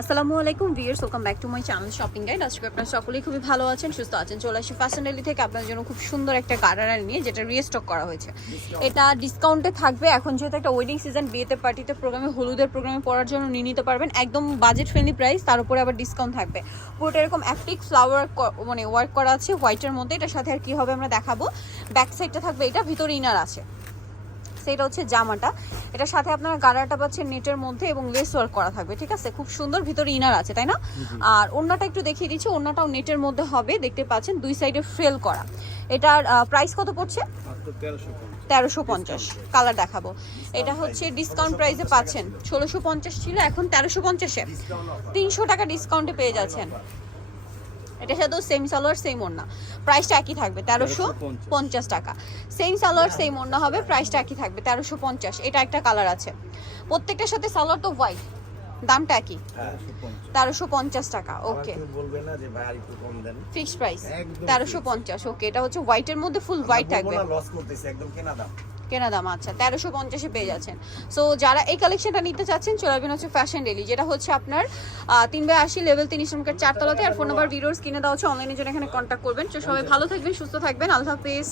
আসসালামু আলাইকুম viewers welcome back to my channel shopping guide. আজকে আপনারা সকলেই খুবই ভালো আছেন সুস্থ আছেন। চলে আসি ফ্যাশন ডেলি থেকে আপনাদের জন্য খুব সুন্দর একটা গার্ডার নিয়ে যেটা রিস্টক করা হয়েছে। এটা ডিসকাউন্টে থাকবে। এখন যেহেতু একটা ওয়েডিং সিজন বিয়েতে পার্টিতে প্রোগ্রামে হলুদের প্রোগ্রামে পড়ার জন্য নিয়ে নিতে পারবেন। একদম বাজেট ফ্রেন্ডলি প্রাইস তার উপরে আবার ডিসকাউন্ট থাকবে। পুরোটা এরকম অ্যাপ্লিক ফ্লাওয়ার মানে ওয়ার্ক করা আছে হোয়াইটের মধ্যে। এটার সাথে আর কি হবে আমরা দেখাবো। ব্যাক সাইডটা থাকবে এটা ভিতরে ইনার আছে। সেটা হচ্ছে জামাটা। এটার সাথে আপনারা গাড়াটা পাচ্ছেন নেটের মধ্যে এবং লেস ওয়ার্ক করা থাকবে ঠিক আছে? খুব সুন্দর ভিতরে ইনার আছে তাই না? আর ওন্নাটা একটু দেখিয়ে দিচ্ছি ওন্নাটাও নেটের মধ্যে হবে দেখতে পাচ্ছেন দুই সাইডে ফ্রেল করা। এটার প্রাইস কত পড়ছে? তেরোশো পঞ্চাশ। তেরোশো পঞ্চাশ কালার দেখাবো। এটা হচ্ছে ডিসকাউন্ট প্রাইসে পাচ্ছেন ষোলোশো পঞ্চাশ ছিল এখন তেরোশো পঞ্চাশে। তিনশো টাকা ডিসকাউন্টে পেয়ে যাচ্ছেন। এটার সাথেও সেম সালোয়ার সেম ওড়না প্রাইসটা একই থাকবে তেরোশো পঞ্চাশ। টাকা। সেম সালোয়ার সেম ওড়না হবে প্রাইসটা একই থাকবে তেরোশো পঞ্চাশ। এটা একটা কালার আছে। প্রত্যেকটার সাথে সালোয়ার তো হোয়াইট দামটা একই। তেরোশো পঞ্চাশ। টাকা ওকে ফিক্সড প্রাইস তেরোশো পঞ্চাশ ওকে এটা হচ্ছে হোয়াইটের মধ্যে ফুল হোয়াইট থাকবে। কেনা দাম আছে আচ্ছা তেরোশো পঞ্চাশে পেয়ে যাচ্ছেন। সো যারা এই কালেকশনটা নিতে চাচ্ছেন চলে আসবেন হচ্ছে ফ্যাশন ডেলি যেটা হচ্ছে আপনার তিন বাই আশি লেভেল তিন ইসলামকের চারতলাতে আর ফোন নাম্বার ভিডিওস কিনে দেওয়া হচ্ছে অনলাইনের জন্য এখানে কন্ট্যাক্ট করবেন। সবাই ভালো থাকবেন সুস্থ থাকবেন আল্লাহ হাফিজ।